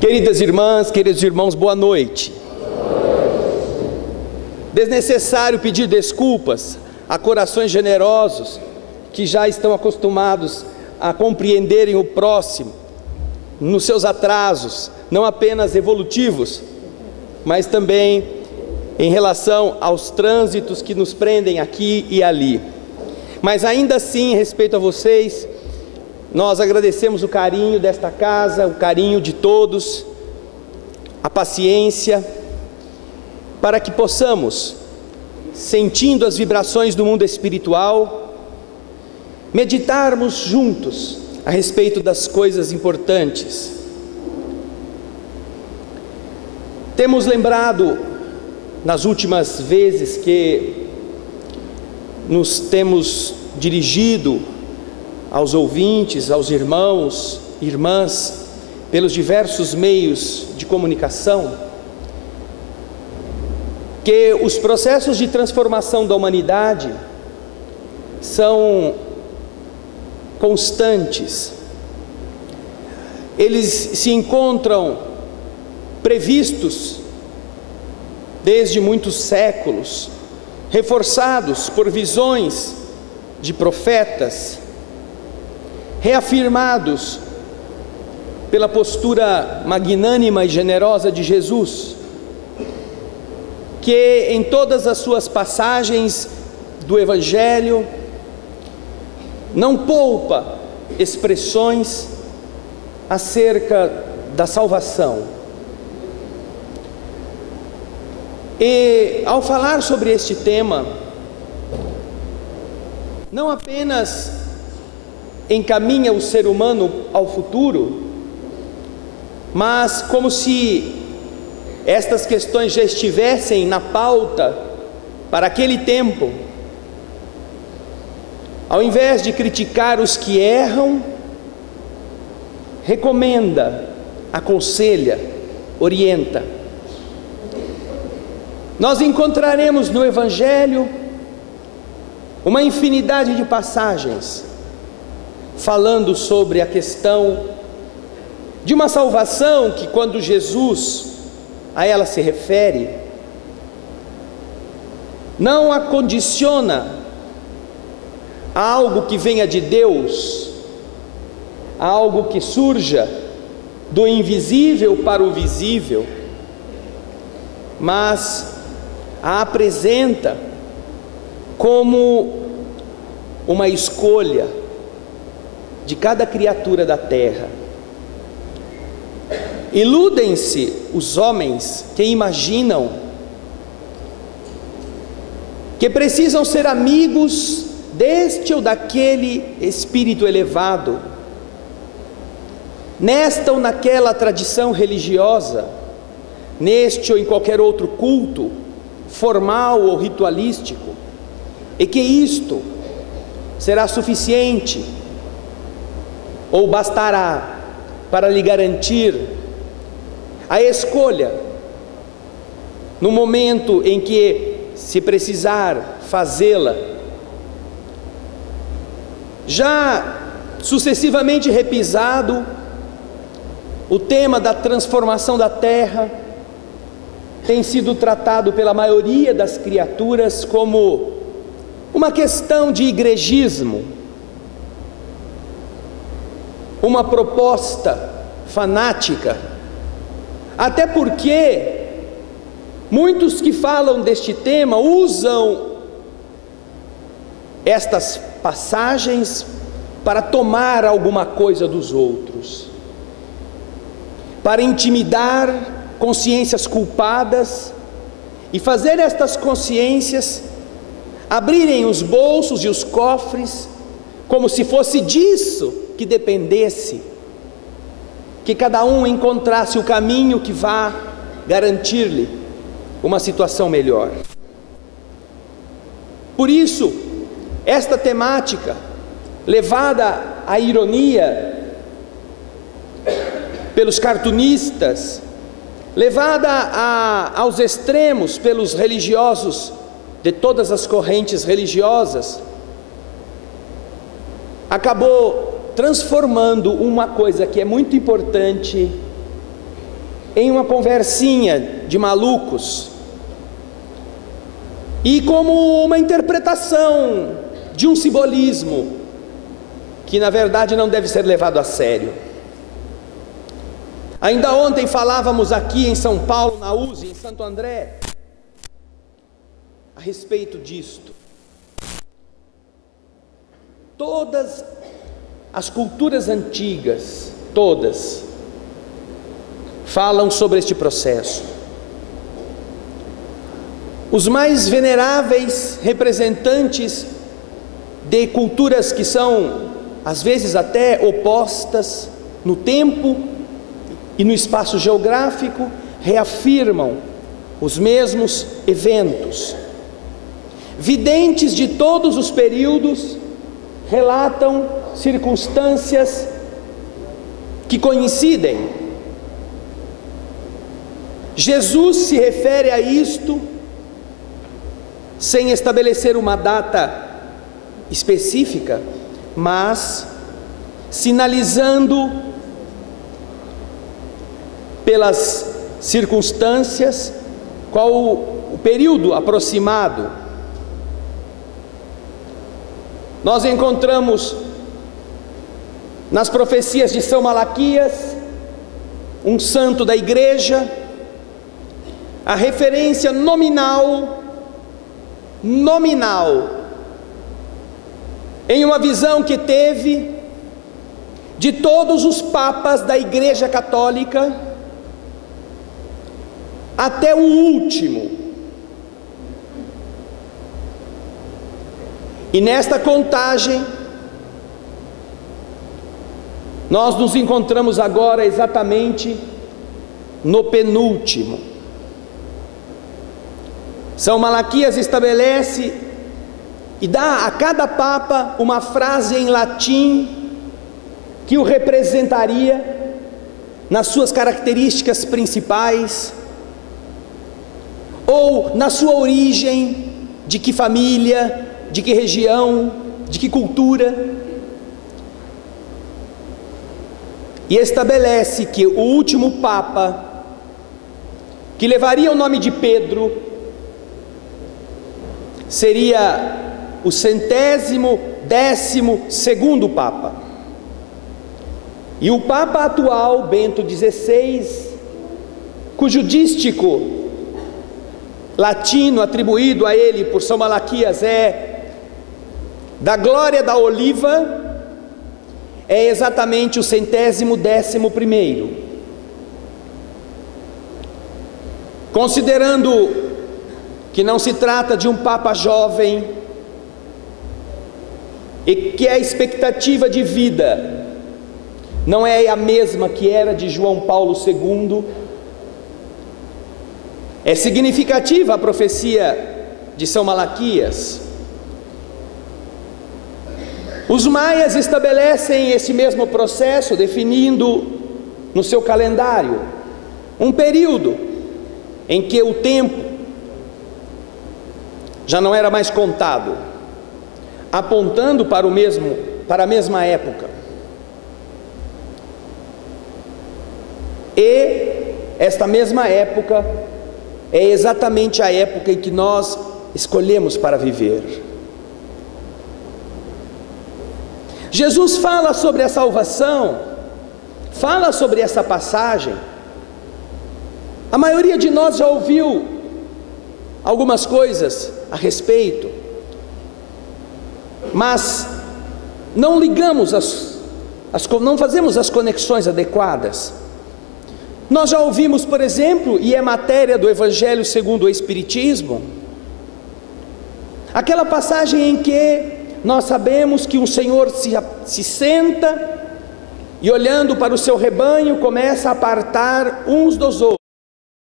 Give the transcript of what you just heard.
Queridas irmãs, queridos irmãos, boa noite. Desnecessário pedir desculpas a corações generosos que já estão acostumados a compreenderem o próximo nos seus atrasos, não apenas evolutivos, mas também em relação aos trânsitos que nos prendem aqui e ali. Mas ainda assim, em respeito a vocês, nós agradecemos o carinho desta casa, o carinho de todos, a paciência, para que possamos, sentindo as vibrações do mundo espiritual, meditarmos juntos a respeito das coisas importantes. Temos lembrado, nas últimas vezes que nos temos dirigido aos ouvintes, aos irmãos, irmãs, pelos diversos meios de comunicação, que os processos de transformação da humanidade são constantes. Eles se encontram previstos desde muitos séculos, reforçados por visões de profetas, reafirmados pela postura magnânima e generosa de Jesus, que em todas as suas passagens do Evangelho não poupa expressões acerca da salvação. E ao falar sobre este tema, não apenas encaminha o ser humano ao futuro, mas como se estas questões já estivessem na pauta para aquele tempo. Ao invés de criticar os que erram, recomenda, aconselha, orienta. Nós encontraremos no Evangelho uma infinidade de passagens falando sobre a questão de uma salvação que, quando Jesus a ela se refere, não a condiciona a algo que venha de Deus, a algo que surja do invisível para o visível, mas a apresenta como uma escolha de cada criatura da terra. Iludem-se os homens que imaginam que precisam ser amigos deste ou daquele espírito elevado, nesta ou naquela tradição religiosa, neste ou em qualquer outro culto formal ou ritualístico, e que isto será suficiente ou bastará para lhe garantir a escolha no momento em que se precisar fazê-la. Já sucessivamente repisado o tema da transformação da terra tem sido tratado pela maioria das criaturas como uma questão de igrejismo, uma proposta fanática, até porque muitos que falam deste tema usam estas passagens para tomar alguma coisa dos outros, para intimidar consciências culpadas e fazer estas consciências abrirem os bolsos e os cofres, como se fosse disso que dependesse, que cada um encontrasse o caminho que vá garantir-lhe uma situação melhor. Por isso, esta temática, levada à ironia pelos cartunistas, levada aos extremos pelos religiosos de todas as correntes religiosas, acabou transformando uma coisa que é muito importante em uma conversinha de malucos e como uma interpretação de um simbolismo que na verdade não deve ser levado a sério. Ainda ontem falávamos aqui em São Paulo, na USE, em Santo André, a respeito disto. Todas as culturas antigas, todas, falam sobre este processo. Os mais veneráveis representantes de culturas que são, às vezes, até opostas no tempo e no espaço geográfico, reafirmam os mesmos eventos. Videntes de todos os períodos relatam circunstâncias que coincidem. Jesus se refere a isto sem estabelecer uma data específica, mas sinalizando pelas circunstâncias qual o período aproximado. Nós encontramos nas profecias de São Malaquias, um santo da igreja, a referência nominal, em uma visão que teve de todos os papas da Igreja Católica, até o último. E nesta contagem, nós nos encontramos agora exatamente no penúltimo. São Malaquias estabelece e dá a cada papa uma frase em latim que o representaria nas suas características principais, ou na sua origem, de que família, de que região, de que cultura. E estabelece que o último Papa, que levaria o nome de Pedro, seria o 112º Papa. E o Papa atual, Bento XVI, cujo dístico latino atribuído a ele por São Malaquias é da glória da oliva, é exatamente o 111º. Considerando que não se trata de um Papa jovem e que a expectativa de vida não é a mesma que era de João Paulo II, é significativa a profecia de São Malaquias. Os maias estabelecem esse mesmo processo, definindo no seu calendário um período em que o tempo já não era mais contado, apontando para a mesma época. E esta mesma época é exatamente a época em que nós escolhemos para viver. Jesus fala sobre a salvação, fala sobre essa passagem. A maioria de nós já ouviu algumas coisas a respeito, mas não ligamos não fazemos as conexões adequadas. Nós já ouvimos, por exemplo, e é matéria do Evangelho segundo o Espiritismo, aquela passagem em que nós sabemos que um Senhor se senta e, olhando para o seu rebanho, começa a apartar uns dos